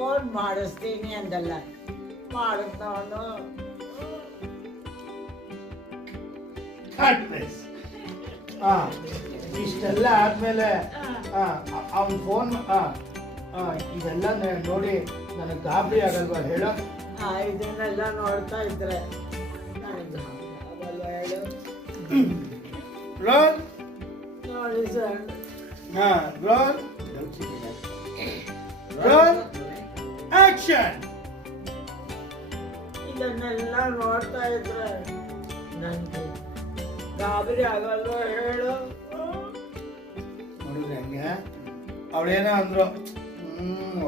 Phone ಮಾಡಿಸ್ತೀನಿ ಅಂದಲ್ಲ, ಮಾಡಿಸ್ದವನು ಇಷ್ಟೆಲ್ಲ ಆದ್ಮೇಲೆ ಅವನ್ ಫೋನ್ ಇದೆಲ್ಲ ನೋಡಿ ನನಗೆ ಗಾಬರಿ ಆಗಲ್ವಾ ಹೇಳೋ? ಇದನ್ನೆಲ್ಲ ನೋಡ್ತಾ ಇದ್ರೆ ನನಗೆ ಆಗಲ್ಲ ಹೇಳು. ರೋಲ್ ನೋಡಿ ಸರ್, ರೋಲ್ ರೋಲ್ ಆಕ್ಷನ್. ಇದನ್ನೆಲ್ಲ ನೋಡ್ತಾ ಇದ್ರೆ ನನಗೆ ಗಾಬರಿ ಆಗಲ್ವ ಹೇಳು? ನೋಡಿದ್ರೆ ಹಂಗೆ ಅವಳೇನೋ ಅಂದ್ರು,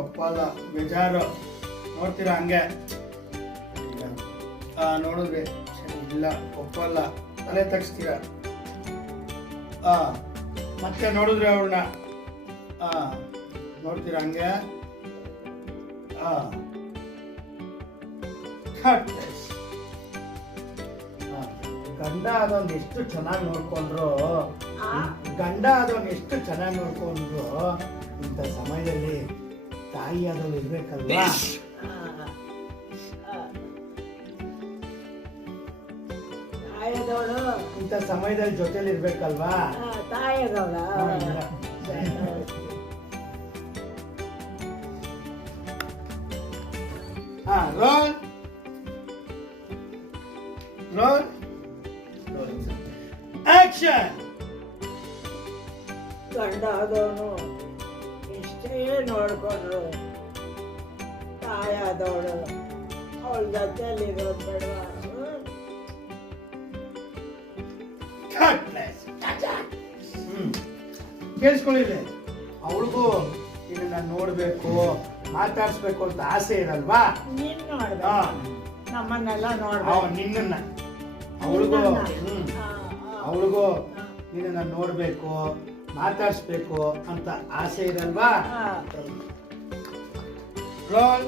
ಒಪ್ಪಲ್ಲ, ಬೇಜಾರು. ನೋಡ್ತೀರಾ ಹಂಗೆ ನೋಡಿದ್ರಿ, ಇಲ್ಲ ಒಪ್ಪಲ್ಲ, ತಲೆ ತಗ್ಸ್ತೀರ. ಮತ್ತೆ ನೋಡಿದ್ರೆ ಅವಳನ್ನ ನೋಡ್ತೀರಾ ಹಂಗೆ. ಗಂಡ ಅದೊಂದು ಎಷ್ಟು ಚೆನ್ನಾಗಿ ನೋಡ್ಕೊಂಡ್ರು, ಗಂಡ ಅದೊಂದು ಎಷ್ಟು ಚೆನ್ನಾಗಿ ನೋಡ್ಕೊಂಡ್ರು, ಇಂಥ ಸಮಯದಲ್ಲಿ ತಾಯಿ ಅದೊಂದು ಇರ್ಬೇಕಲ್ವಾ? ತಾಯದವಳು ಇಂಥ ಸಮಯದಲ್ಲಿ ಜೊತೆಲಿ ಇರ್ಬೇಕಲ್ವಾ? ತಾಯದವಳ ರೋಲ್ ರೋಲ್ ಆಕ್ಷನ್. ಗಂಡ ಆದವನು ಇಷ್ಟೇ ನೋಡ್ಕೊಂಡ್ರು, ತಾಯಾದವಳು ಅವಳ ಜೊತೆಯಲ್ಲಿ ಇರೋದು ಬೇಡವಾ? ಕೇಳಿಸ್ಕೊಳ್ಳಿದೆ, ಅವಳಿಗೂ ಇದನ್ನ ನೋಡ್ಬೇಕು, ಮಾತಾಡ್ಸ್ಬೇಕು ಅಂತ ಆಸೆ ಇರಲ್ವಾ? ನೀನ್ ನೋಡ್ಬೇಕು, ನಮ್ಮನ್ನೆಲ್ಲ ನೋಡ್ಬೇಕು. ನಿನ್ನ ಅವಳಿಗೂ ನಿನ್ನ ನೋಡ್ಬೇಕು, ಮಾತಾಡ್ಸ್ಬೇಕು ಅಂತ ಆಸೆ ಇರಲ್ವಾ? ರೋಲ್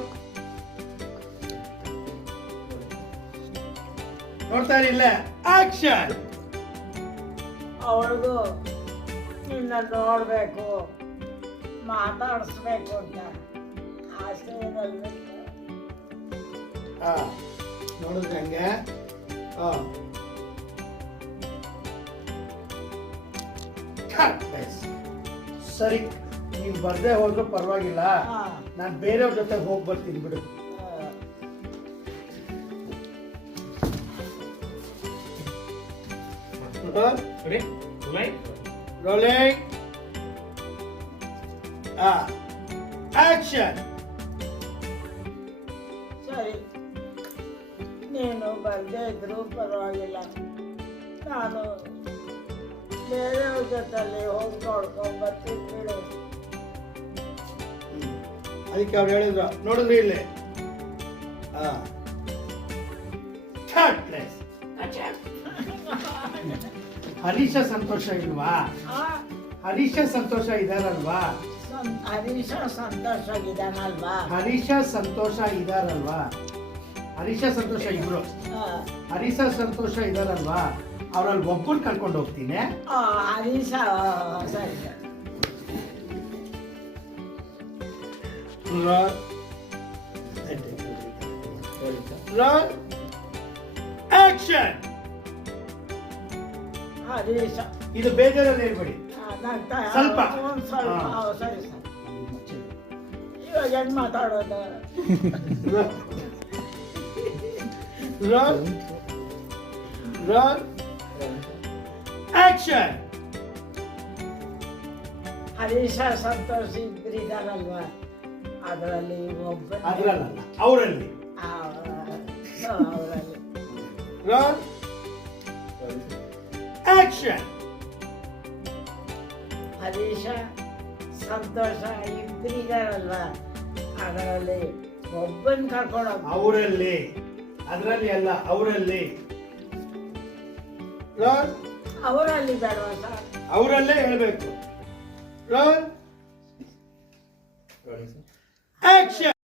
ನೋಡ್ತಾ ಇರಲಿಲ್ಲ, ಆಕ್ಷನ್. ಅವಳಿಗೂ ನಿನ್ನ ನೋಡ್ಬೇಕು, ಮಾತಾಡಿಸ್ಬೇಕು ಅಂತ ಆಸೆ ಇರಲ್ವ? ನೋಡಿದ್ರೆ ಹಂಗೆ ಸರಿ, ನೀನ್ ಬರ್ದೇ ಹೋದ್ರು ಪರವಾಗಿಲ್ಲ, ನಾನು ಬೇರೆಯವ್ರ ಜೊತೆ ಹೋಗಿ ಬರ್ತೀನಿ ಬಿಡು. Rolling action. ಸರಿ, ನೀನು ಬರ್ದೇ ಇದ್ರು ಪರವಾಗಿಲ್ಲ, ನಾನು ಬೇರೆಯವ್ರ ಜೊತೆಲಿ ಹೋಗಿ ನೋಡ್ಕೊಂಡ್ ಬರ್ತೀನಿ ಬಿಡು. ಅದಕ್ಕೆ ಅವ್ರು ಹೇಳಿದ್ರು, ನೋಡಿದ್ರಿ ಇಲ್ಲಿ ಹರೀಶ ಸಂತೋಷ ಇಲ್ವಾ? ಹರೀಶ ಸಂತೋಷ ಇದಾರಲ್ವಾ? ಹರೀಶ ಸಂತೋಷ ಇದಾನಲ್ವಾ? ಹರೀಶ ಸಂತೋಷ ಇದಾರಲ್ವಾ? ಹರೀಶ ಸಂತೋಷ ಇಬ್ರು, ಹರೀಶ ಸಂತೋಷ ಇದಾರಲ್ವಾ? ಅವ್ರಲ್ಲಿ ಒಬ್ಬರು ಕರ್ಕೊಂಡು ಹೋಗ್ತೀನಿ. ಹರೀಶ ಸರಿ ಸರಿ. ಆಕ್ಷನ್. ಹರೀಶ ಇದು ಬೇಜಾರಲ್ಲಿ ಹೇಳ್ಬೇಡಿ, ಸ್ವಲ್ಪ ಸರಿ ಸರಿ. ಇವಾಗ ಹೆಂಗ್ ಮಾತಾಡೋದು? Role role action. Harish Santosh ಇಬ್ಬರಿದಾರಲ್ವಾ, ಅದರಲ್ಲಿ ಅದರಲ್ಲ, ಅವರಲ್ಲಿ. ಅವರಲ್ಲಿ ರೋಲ್ ಆಕ್ಷನ್. ಹರೀಶ ಸಂತೋಷ ಇಬ್ಬರಿದಾರಲ್ವಾ, ಅದರಲ್ಲಿ ಒಬ್ಬನ್ ಕರ್ಕೊಂಡು ಅವರಲ್ಲಿ, ಅದರಲ್ಲಿ ಅಲ್ಲ, ಅವರಲ್ಲಿ. ರೋಲ್ ಅವರಲ್ಲಿ ಬೇಡವಾ ಸರ್? ಅವರಲ್ಲೇ ಹೇಳ್ಬೇಕು. Roll action.